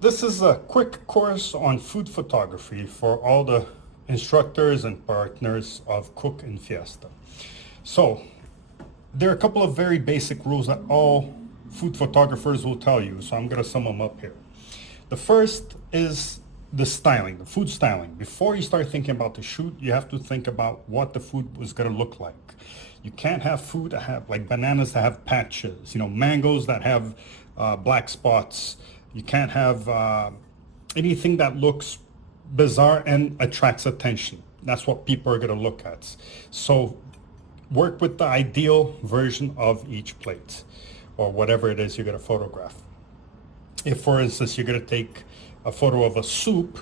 This is a quick course on food photography for all the instructors and partners of Cook and Fiesta. So there are a couple of very basic rules that all food photographers will tell you, so I'm going to sum them up here. The first is the styling, the food styling. Before you start thinking about the shoot, you have to think about what the food was going to look like. You can't have food that have, like bananas that have patches, mangoes that have black spots. You can't have anything that looks bizarre and attracts attention. That's what people are going to look at. So work with the ideal version of each plate or whatever it is you're going to photograph. If, for instance, you're going to take a photo of a soup,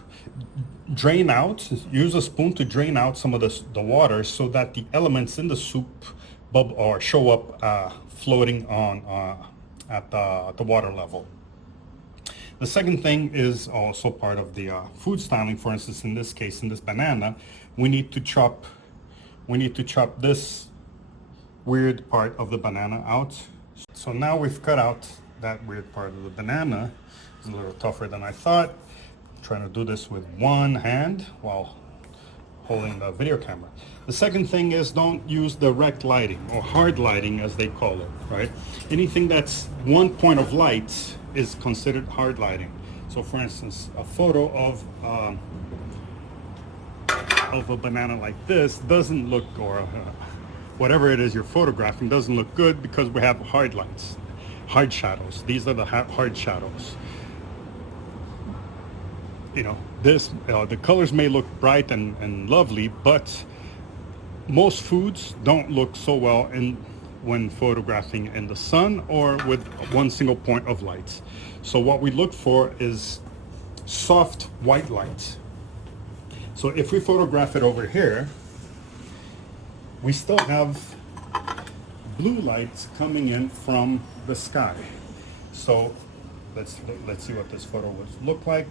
drain out, use a spoon to drain out some of the water so that the elements in the soup bubble or show up floating on at the water level. The second thing is also part of the food styling. For instance, in this case, in this banana, we need to chop this weird part of the banana out. So now we've cut out that weird part of the banana. It's a little tougher than I thought. I'm trying to do this with one hand while holding the video camera. The second thing is don't use direct lighting or hard lighting as they call it, right? Anything that's one point of light is considered hard lighting. So for instance, a photo of a banana like this doesn't look, or whatever it is you're photographing doesn't look good because we have hard lights, hard shadows. These are the hard shadows. The colors may look bright and lovely, but most foods don't look so well when photographing in the sun or with one single point of light. So what we look for is soft white light. So if we photograph it over here, we still have blue lights coming in from the sky. So let's see what this photo would look like.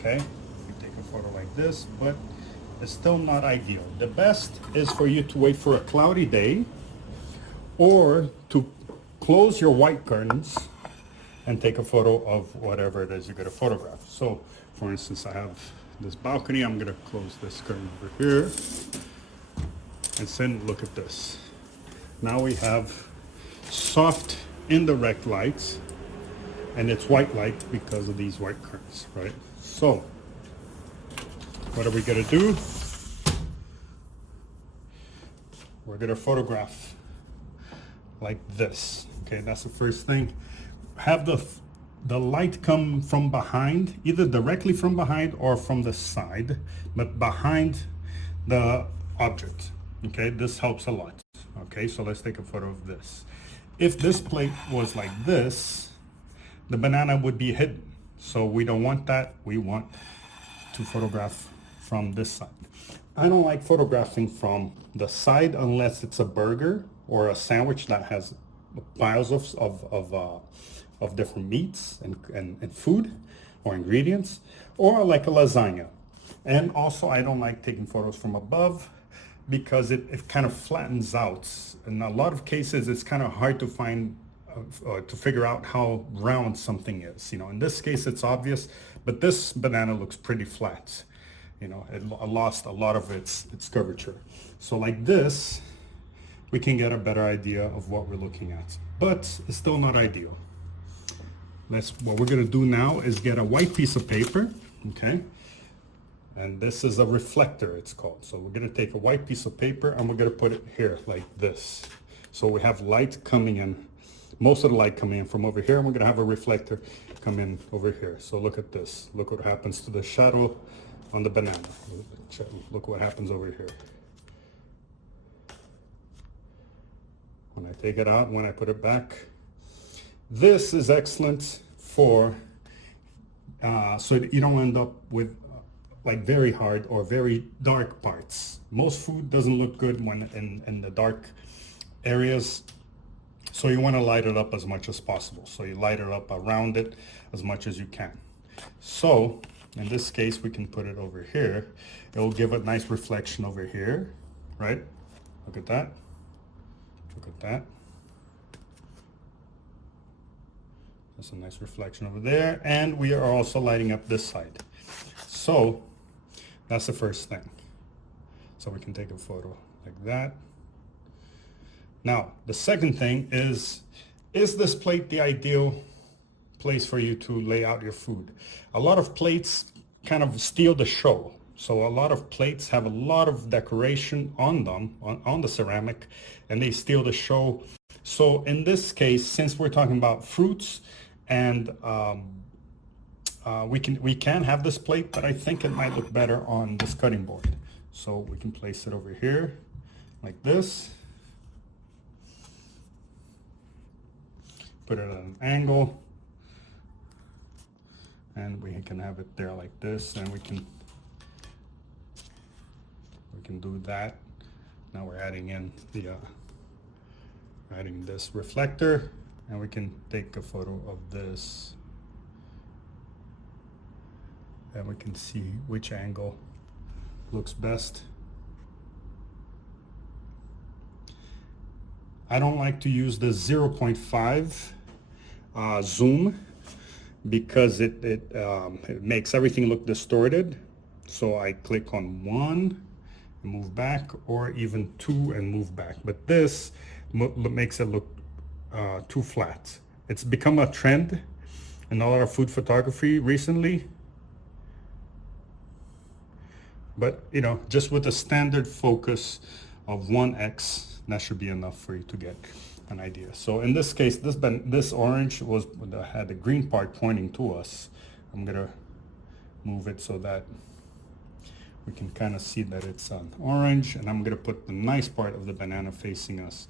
Okay, we take a photo like this, but it's still not ideal. The best is for you to wait for a cloudy day or to close your white curtains and take a photo of whatever it is you're going to photograph. So for instance, I have this balcony. I'm going to close this curtain over here and then look at this. Now we have soft indirect lights and it's white light because of these white curtains, right? So what are we going to do? We're going to photograph like this. Okay, that's the first thing. Have the light come from behind, either directly from behind or from the side, but behind the object. Okay, this helps a lot. Okay, so let's take a photo of this. If this plate was like this, the banana would be hidden. So we don't want that. We want to photograph from this side. I don't like photographing from the side unless it's a burger or a sandwich that has piles of different meats and food or ingredients, or like a lasagna. And also I don't like taking photos from above because it kind of flattens out. In a lot of cases, it's kind of hard to find to figure out how round something is. In this case, it's obvious, but this banana looks pretty flat. It lost a lot of its curvature. So like this, we can get a better idea of what we're looking at, but it's still not ideal. What we're gonna do now is get a white piece of paper, okay? And this is a reflector, it's called. So we're gonna take a white piece of paper and we're gonna put it here like this. So we have light coming in, most of the light coming in from over here, and we're gonna have a reflector come in over here. So look at this. Look what happens to the shadow on the banana. Look what happens over here. When I take it out, when I put it back, this is excellent for, so that you don't end up with like very hard or very dark parts. Most food doesn't look good when in the dark areas. So you want to light it up as much as possible. So you light it up around it as much as you can. So in this case, we can put it over here. It will give a nice reflection over here, right? Look at that. Look at that. That's a nice reflection over there. And we are also lighting up this side. So that's the first thing. So we can take a photo like that. Now, the second thing is this plate the ideal place for you to lay out your food? A lot of plates kind of steal the show. So a lot of plates have a lot of decoration on them, on the ceramic, and they steal the show. So in this case, since we're talking about fruits, and we can have this plate, but I think it might look better on this cutting board. So we can place it over here like this. Put it at an angle, and we can have it there like this, and we can do that. Now we're adding in the adding this reflector, and we can take a photo of this, and we can see which angle looks best. I don't like to use the 0.5 zoom because it makes everything look distorted. So I click on 1 and move back, or even 2 and move back. But this makes it look too flat. It's become a trend in a lot of food photography recently. But you know, just with a standard focus of 1x, that should be enough for you to get an idea. So in this case, this orange had the green part pointing to us. I'm gonna move it so that we can kind of see that it's an orange, and I'm gonna put the nice part of the banana facing us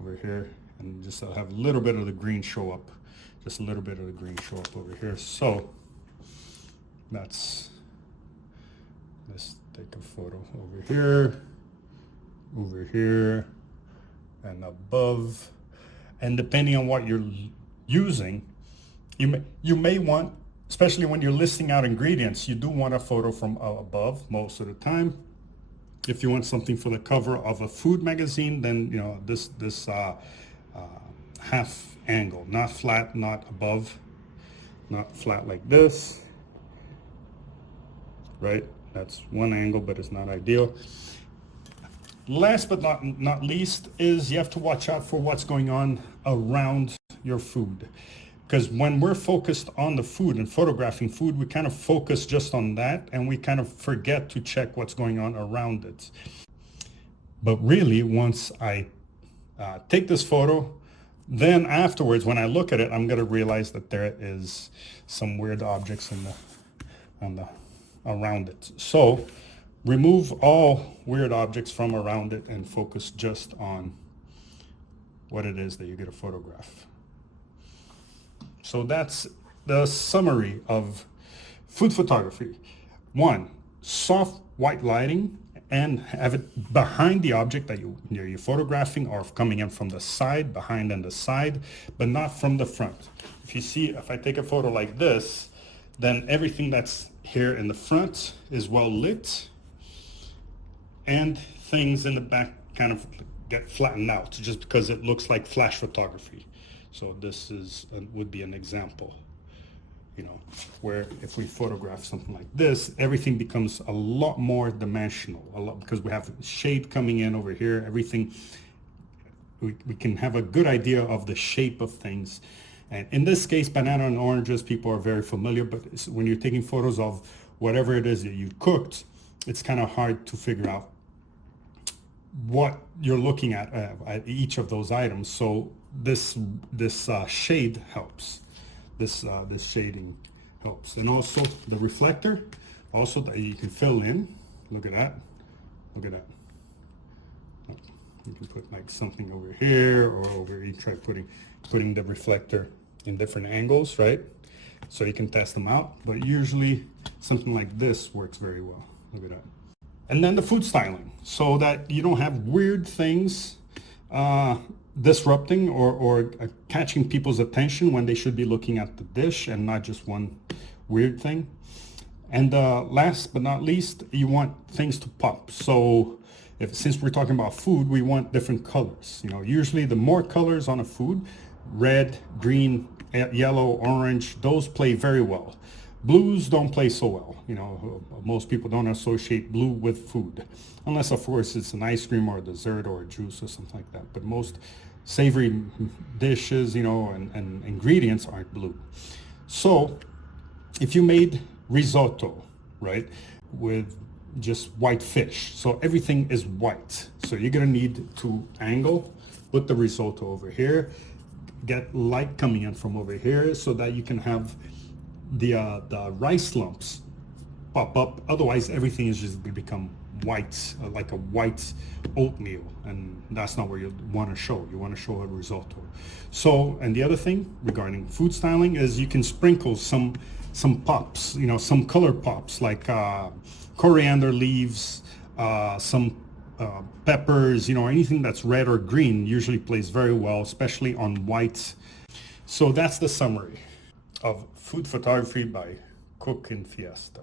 over here, and just I'll have a little bit of the green show up, just a little bit of the green show up over here. So let's take a photo over here, and above. And depending on what you're using, you may want, especially when you're listing out ingredients, you do want a photo from above most of the time. If you want something for the cover of a food magazine, then you know this half angle, not flat, not above, not flat like this, right? That's one angle, but it's not ideal. Last but not least is you have to watch out for what's going on around your food. Because when we're focused on the food and photographing food, we kind of focus just on that, and we kind of forget to check what's going on around it. But really, once I take this photo, then afterwards, when I look at it, I'm going to realize that there is some weird objects around it. So remove all weird objects from around it and focus just on what it is that you're going to photograph. So that's the summary of food photography. 1, soft white lighting, and have it behind the object that you're photographing, or coming in from the side, behind and the side, but not from the front. If I take a photo like this, then everything that's here in the front is well lit, and things in the back kind of get flattened out just because it looks like flash photography. So this would be an example, you know, where if we photograph something like this, everything becomes a lot more dimensional, because we have shade coming in over here. Everything, we can have a good idea of the shape of things. And in this case, banana and oranges, people are very familiar, but when you're taking photos of whatever it is that you cooked, it's kind of hard to figure out what you're looking at each of those items. So this shade helps. This shading helps, and also the reflector, also that you can fill in. Look at that. Look at that. You can put like something over here, or over. You try putting the reflector in different angles, right? So you can test them out. But usually something like this works very well. Look at that. And then the food styling, so that you don't have weird things disrupting or catching people's attention when they should be looking at the dish and not just one weird thing. And last but not least, you want things to pop. So since we're talking about food, we want different colors. You know, usually the more colors on a food, red, green, Yellow, orange, those play very well. Blues don't play so well. You know, most people don't associate blue with food, unless of course it's an ice cream or a dessert or a juice or something like that. But most savory dishes, you know, and ingredients aren't blue. So if you made risotto, right, with just white fish, so everything is white. So you're gonna need to angle, put the risotto over here, get light coming in from over here so that you can have the rice lumps pop up. Otherwise, everything is just become white, like a white oatmeal, and that's not what you want to show. You want to show a risotto. So, and the other thing regarding food styling is you can sprinkle some pops, you know, some color pops like coriander leaves, some peppers, you know, anything that's red or green usually plays very well, especially on white. So that's the summary of food photography by Cook in Fiesta.